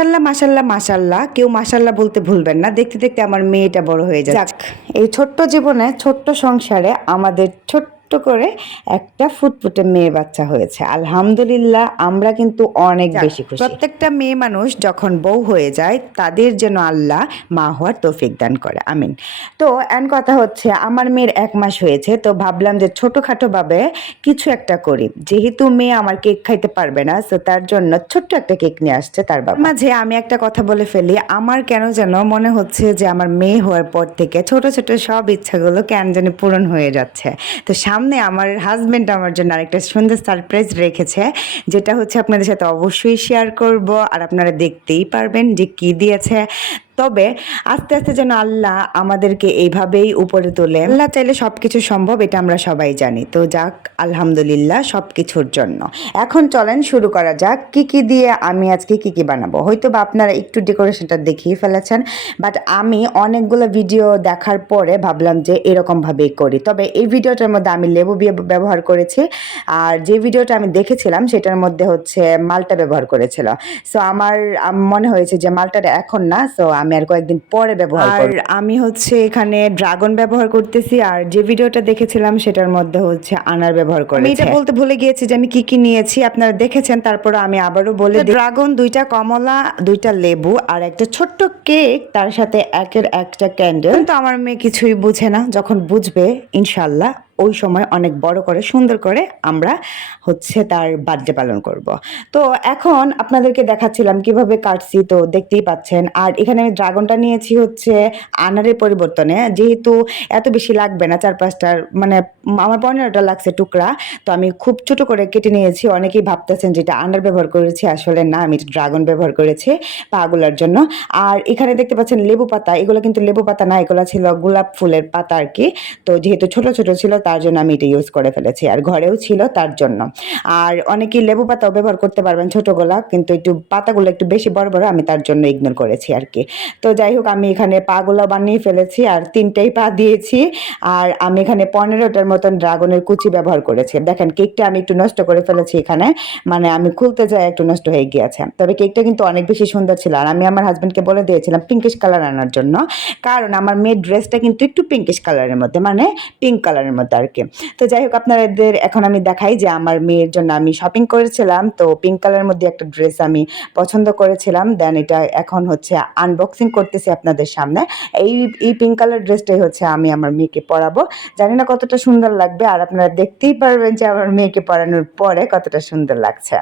মাশাল্লাহ মাশাল্লাহ মাশাল্লাহ, কেউ মাশাল্লাহ বলতে ভুলবেন না। দেখতে দেখতে আমার মেয়েটা বড় হয়ে যাচ্ছে। যাক, এই ছোট্ট জীবনে ছোট্ট সংসারে আমাদের ছোট্ট করে একটা ফুটফুটে মেয়ে বাচ্চা হয়েছে। আলহামদুলিল্লাহ, আমরা কিন্তু অনেক বেশি খুশি। প্রত্যেকটা মেয়ে মানুষ যখন বউ হয়ে যায় তাদের যেন আল্লাহ মা হওয়ার তৌফিক দান করে, আমিন। তো এন কথা হচ্ছে, আমার মেয়ের 1 মাস হয়েছে, তো ভাবলাম যে ছোটোখাটো ভাবে কিছু একটা করি। যেহেতু মেয়ে আমার কেক খাইতে পারবে না, তো তার জন্য ছোট্ট একটা কেক নিয়ে আসছে তার বাবা। মাঝে আমি একটা কথা বলে ফেলি, আমার কেন যেন মনে হচ্ছে যে আমার মেয়ে হওয়ার পর থেকে ছোট ছোট সব ইচ্ছাগুলো কেন জানি পূরণ হয়ে যাচ্ছে। তো সামনে আমার হাজবেন্ড আমার জন্য আরেকটা সুন্দর সারপ্রাইজ রেখেছে, যেটা হচ্ছে আপনাদের সাথে অবশ্যই শেয়ার করব, আর আপনারা দেখতেই পারবেন যে কি দিয়েছে। তবে আস্তে আস্তে যেন আল্লাহ আমাদেরকে এইভাবেই উপরে তোলে। আল্লাহ চাইলে সব কিছু সম্ভব, এটা আমরা সবাই জানি। তো যাক, আলহামদুলিল্লাহ সব কিছুর জন্য। এখন চলেন শুরু করা যাক, কি কি দিয়ে আমি আজকে কি কি বানাবো। হয়তো বা আপনারা একটু ডেকোরেশনটা দেখিয়ে ফেলেছেন, বাট আমি অনেকগুলো ভিডিও দেখার পরে ভাবলাম যে এরকমভাবেই করি। তবে এই ভিডিওটার মধ্যে আমি লেবু ব্যবহার করেছি, আর যে ভিডিওটা আমি দেখেছিলাম সেটার মধ্যে হচ্ছে মালটা ব্যবহার করেছিল। সো আমার মনে হয়েছে যে মালটাটা এখন না, সো আমি আর কয়েকদিন পরে ব্যবহার করব। আর আমি হচ্ছে এখানে ড্রাগন ব্যবহার করতেছি, আর যে ভিডিওটা দেখেছিলাম সেটার মধ্যে হচ্ছে আনার ব্যবহার করেছি। আমি এটা বলতে ভুলে গিয়েছি যে আমি কি কি নিয়েছি, আপনারা দেখেছেন, তারপর আমি আবারও বলে দিই। ড্রাগন, 2টা কমলা, 2টা লেবু, আর একটা ছোট্ট কেক, তার সাথে একের একটা ক্যান্ডেল। কিন্তু আমার মেয়ে কিছুই বুঝে না, যখন বুঝবে ইনশাল্লাহ ওই সময় অনেক বড় করে সুন্দর করে আমরা হচ্ছে তার বার্থডে পালন করব। তো এখন আপনাদেরকে দেখাচ্ছিলাম কিভাবে কাটছি, তো দেখতেই পাচ্ছেন। আর এখানে আমি ড্রাগনটা নিয়েছি হচ্ছে আনারের পরিবর্তনে, যেহেতু এত বেশি লাগবে না, 4-5টার মানে আমার 15টা লাগছে টুকরা, তো আমি খুব ছোট করে কেটে নিয়েছি। অনেকেই ভাবতেছেন যেটা আনার ব্যবহার করেছি, আসলে না, আমি ড্রাগন ব্যবহার করেছি পাগুলার জন্য। আর এখানে দেখতে পাচ্ছেন লেবু পাতা, এগুলো কিন্তু লেবু পাতা না, এগুলো ছিল গোলাপ ফুলের পাতা আর কি। তো যেহেতু ছোট ছোট ছিল তার জন্য আমি এটা ইউজ করে ফেলেছি, আর ঘরেও ছিল তার জন্য। আর অনেকেই লেবু পাতাও ব্যবহার করতে পারবেন ছোটগুলা, কিন্তু একটু পাতাগুলো একটু বেশি বড় বড়, আমি তার জন্য ইগনোর করেছি আর কি। তো যাই হোক, আমি এখানে পাগুলো বানিয়ে ফেলেছি, আর 3টেই পা দিয়েছি। আর আমি এখানে 15টার মতন ড্রাগনের কুচি ব্যবহার করেছি। দেখেন কেকটা আমি একটু নষ্ট করে ফেলেছি এখানে, মানে আমি খুলতে যাই একটু নষ্ট হয়ে গিয়েছে। তবে কেকটা কিন্তু অনেক বেশি সুন্দর ছিল, আর আমি আমার হাজবেন্ডকে বলে দিয়েছিলাম পিঙ্কিশ কালার আনার জন্য, কারণ আমার মেয়ের ড্রেসটা কিন্তু একটু পিঙ্কিশ কালারের মধ্যে, মানে পিঙ্ক কালারের মধ্যে আর কি। তো যাই হোক, আপনাদের এখন আমি দেখাই যে আমার মেয়ের জন্য আমি শপিং করেছিলাম, তো পিঙ্ক কালারের মধ্যে একটা ড্রেস আমি পছন্দ করেছিলাম। দেন এটা এখন হচ্ছে আনবক্সিং করতেছি আপনাদের সামনে। এই পিঙ্ক কালার ড্রেসটাই হচ্ছে আমি আমার মেয়েকে পরাবো। জানি না কতটা সুন্দর লাগবে, আর আপনারা দেখতেই পারবেন যে আমার মেয়েকে পরানোর পরে কতটা সুন্দর লাগছে।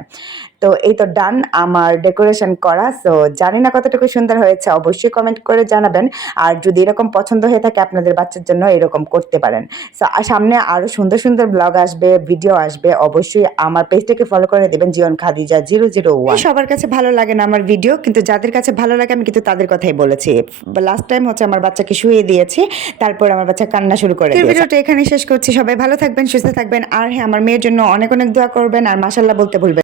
তো এই তো ডান আমার ডেকোরেশন করা। সো জানি না কতটুকু সুন্দর হয়েছে, অবশ্যই কমেন্ট করে জানাবেন। আর যদি এরকম পছন্দ হয়ে থাকে আপনাদের বাচ্চার জন্য, এরকম করতে পারেন। সো সামনে আরও সুন্দর সুন্দর ব্লগ আসবে, ভিডিও আসবে, অবশ্যই আমার পেজটাকে ফলো করে দেবেন, জীবন খাদিজা 001। সবার কাছে ভালো লাগে না আমার ভিডিও, কিন্তু যাদের কাছে ভালো লাগে আমি কিন্তু তাদের কথাই বলেছি। লাস্ট টাইম হচ্ছে আমার বাচ্চাকে শুয়ে দিয়েছি, তারপর আমার বাচ্চা কান্না শুরু করে দিয়েছে। ভিডিওটা এখানে শেষ করছি, সবাই ভালো থাকবেন, সুস্থ থাকবেন, আর হ্যাঁ, আমার মেয়ের জন্য অনেক অনেক দোয়া করবেন, আর মাশাআল্লাহ বলতে ভুলবেন।